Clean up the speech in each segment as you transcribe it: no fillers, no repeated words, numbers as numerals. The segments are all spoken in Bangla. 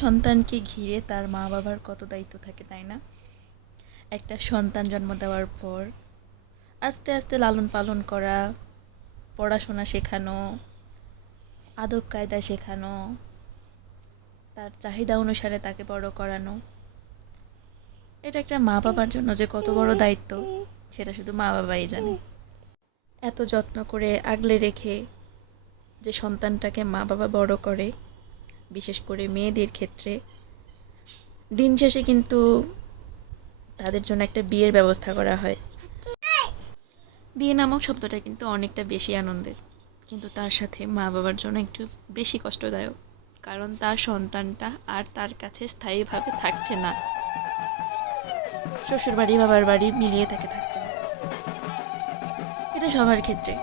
সন্তানকে ঘিরে তার মা বাবার কত দায়িত্ব থাকে, তাই না? একটা সন্তান জন্ম দেওয়ার পর আস্তে আস্তে লালন পালন করা, পড়াশোনা শেখানো, আদব কায়দা শেখানো, তার চাহিদা অনুসারে তাকে বড় করানো, এটা একটা মা বাবার জন্য যে কত বড় দায়িত্ব সেটা শুধু মা বাবাই জানে। এত যত্ন করে আগলে রেখে যে সন্তানটাকে মা বাবা বড় করে, বিশেষ করে মেয়েদের ক্ষেত্রে, দিন শেষে কিন্তু তাদের জন্য একটা বিয়ের ব্যবস্থা করা হয়। বিয়ে নামক শব্দটা কিন্তু অনেকটা বেশি আনন্দের, কিন্তু তার সাথে মা বাবার জন্য একটু বেশি কষ্টদায়ক, কারণ তার সন্তানটা আর তার কাছে স্থায়ীভাবে থাকছে না, শ্বশুর বাড়ি বাবার বাড়ি মিলিয়ে তাকে থাকতে হয়। এটা সবার ক্ষেত্রে।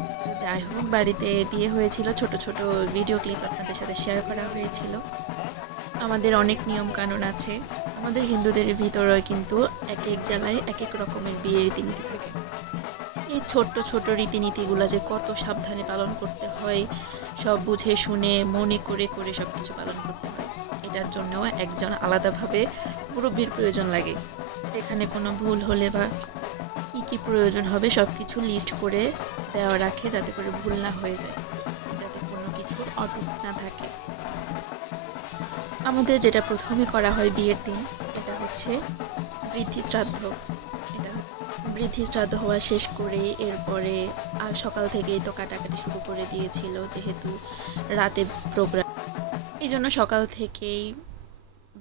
যাই হোক, বাড়িতে বিয়ে হয়েছিল, ছোট ছোট ভিডিও ক্লিপ আপনাদের সাথে শেয়ার করা হয়েছিল। আমাদের অনেক নিয়ম কানুন আছে, আমাদের হিন্দুদের ভিতরেও কিন্তু এক এক জেলায় এক এক রকমের বিয়ের রীতিনীতি থাকে। এই ছোট্ট ছোট রীতিনীতিগুলো যে কত সাবধানে পালন করতে হয়, সব বুঝে শুনে মনে করে করে সব কিছু পালন করতে হয়। এটার জন্যও একজন আলাদাভাবে মুরব্বির প্রয়োজন লাগে, যেখানে কোনো ভুল হলে বা কী কী প্রয়োজন হবে সব কিছু লিস্ট করে দেওয়া রাখে, যাতে করে ভুল না হয়ে যায়, যাতে কোনো কিছু অটুট না থাকে। আমাদের যেটা প্রথমে করা হয় বিয়ের দিন, এটা হচ্ছে বৃদ্ধি শ্রাদ্ধ। এটা বৃদ্ধি শ্রাদ্ধ হওয়া শেষ করে এরপরে আর সকাল থেকেই তো কাটাকাটি শুরু করে দিয়েছিল, যেহেতু রাতে প্রোগ্রাম, এই জন্য সকাল থেকেই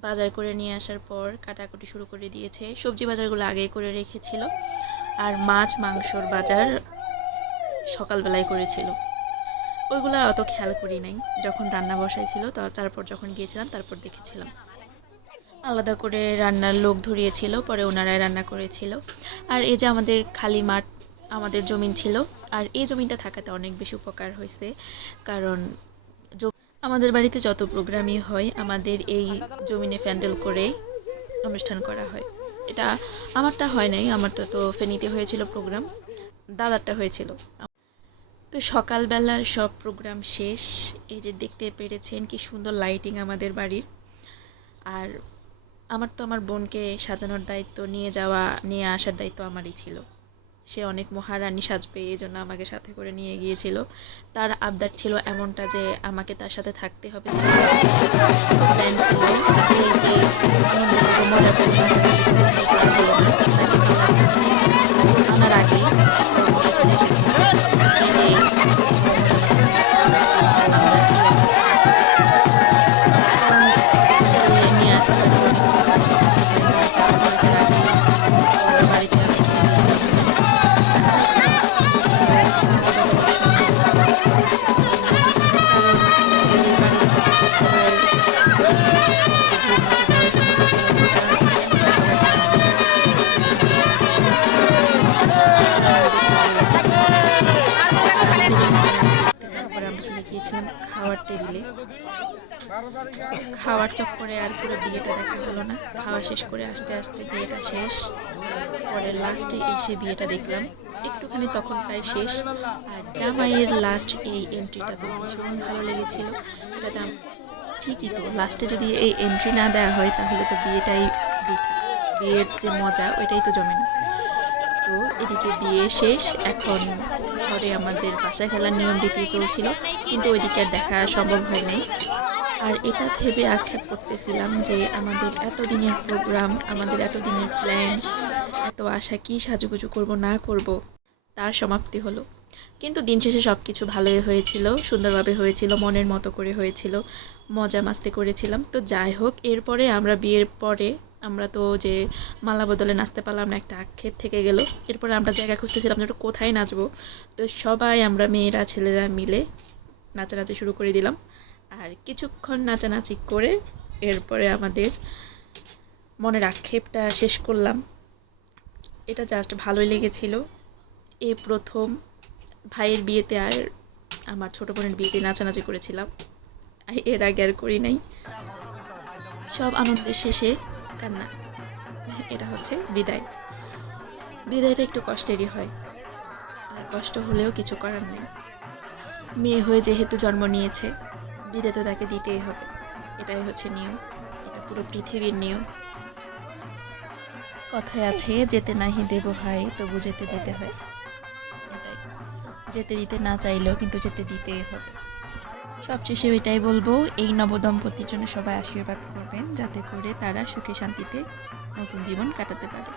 বাজার করে নিয়ে আসার পর কাটাকুটি শুরু করে দিয়েছে। সবজি বাজারগুলো আগেই করে রেখেছিল, আর মাছ মাংসর বাজার সকালবেলায় করেছিল। ওইগুলো অত খেয়াল করি নাই, যখন রান্না বসাইছিল তারপর যখন গিয়েছিলাম তারপর দেখেছিলাম। আলাদা করে রান্নার লোক ধরিয়েছিল, পরে ওনারাই রান্না করেছিল। আর এই যে আমাদের খালি মাঠ, আমাদের জমিন ছিল, আর এই জমিনটা থাকাতে অনেক বেশি উপকার হয়েছে, কারণ আমাদের বাড়িতে যত প্রোগ্রামই হয় আমাদের এই জমিনে প্যান্ডেল করে অনুষ্ঠান করা হয়। এটা আমারটা হয় নাই, আমারটা তো ফেনীতে হয়েছিল প্রোগ্রাম, দাদারটা হয়েছিল। তো সকালবেলার সব প্রোগ্রাম শেষ, এই যে দেখতে পেরেছেন কি সুন্দর লাইটিং আমাদের বাড়ির। আর আমার তো আমার বোনকে সাজানোর দায়িত্ব, নিয়ে আসার দায়িত্ব আমারই ছিল। সে অনেক মহারানী সাজবে, এই জন্য আমাকে সাথে করে নিয়ে গিয়েছিল। তার আবদার ছিল এমনটা যে আমাকে তার সাথে থাকতে হবে, প্ল্যান ছিল মজা করে নাচানাচি আনার আগেই চলে এসেছিল। নিয়ে আসতে গিয়েছিলাম খাওয়ার টেবিলে। খাওয়ার চক্করে আর পুরো বিয়েটা দেখা হলো না। খাওয়া শেষ করে আস্তে আস্তে বিয়েটা শেষ, পরে লাস্টে এসে বিয়েটা দেখলাম একটুখানি, তখন প্রায় শেষ। আর জামাইয়ের লাস্ট এই এন্ট্রিটা তো ভীষণ ভালো লেগেছিল। এটাতে ঠিকই তো, লাস্টে যদি এই এন্ট্রি না দেওয়া হয় তাহলে তো বিয়েটাই বৃথা, বিয়ের যে মজা ওইটাই তো জমে না। তো এদিকে বিয়ে শেষ, এখন ঘরে আমাদের বাসা খেলার নিয়ম রীতি চলছিল, কিন্তু ওইদিকে আর দেখা সম্ভব হয়নি। আর এটা ভেবে আক্ষেপ করতেছিলাম যে আমাদের এতদিনের প্রোগ্রাম, আমাদের এতদিনের প্ল্যান, এত আশা, কি সাজুগুজু করব না করব, তার সমাপ্তি হলো। কিন্তু দিন শেষে সব কিছু ভালোই হয়েছিল, সুন্দরভাবে হয়েছিল, মনের মতো করে হয়েছিল, মজা মাস্তি করেছিলাম। তো যাই হোক, এরপরে আমরা বিয়ের পরে আমরা তো যে মালা বদলে নাচতে পারলাম না, একটা আক্ষেপ থেকে গেল। এরপরে আমরা জায়গা খুঁজতেছিলাম যে কোথায় নাচবো। তো সবাই আমরা মেয়েরা ছেলেরা মিলে নাচানাচি শুরু করে দিলাম। আর কিছুক্ষণ নাচানাচি করে এরপরে আমাদের মনের আক্ষেপটা শেষ করলাম। এটা জাস্ট ভালোই লেগেছিল। প্রথম ভাইয়ের বিয়েতে আর আমার ছোটো বোনের বিয়েতে নাচানাচি করেছিলাম, এর আগে আর করি নাই। সব আনন্দের শেষে কান্না, এটা হচ্ছে বিদায়। বিদায়টা একটু কষ্টেরই হয়, আর কষ্ট হলেও কিছু করার নেই। মেয়ে হয়ে যেহেতু জন্ম নিয়েছে, বিদায় তো তাকে দিতেই হবে, এটাই হচ্ছে নিয়ম। পুরো পৃথিবীর নিয়ম। কথায় আছে যেতে নাহি দেব ভাই তবু যেতে দিতে হয়, এটাই। যেতে দিতে না চাইলেও কিন্তু যেতে দিতেই হবে। সবশেষে এটাই বলবো, এই নবদম্পতির জন্য সবাই আশীর্বাদ করবেন যাতে করে তারা সুখে শান্তিতে নতুন জীবন কাটাতে পারে।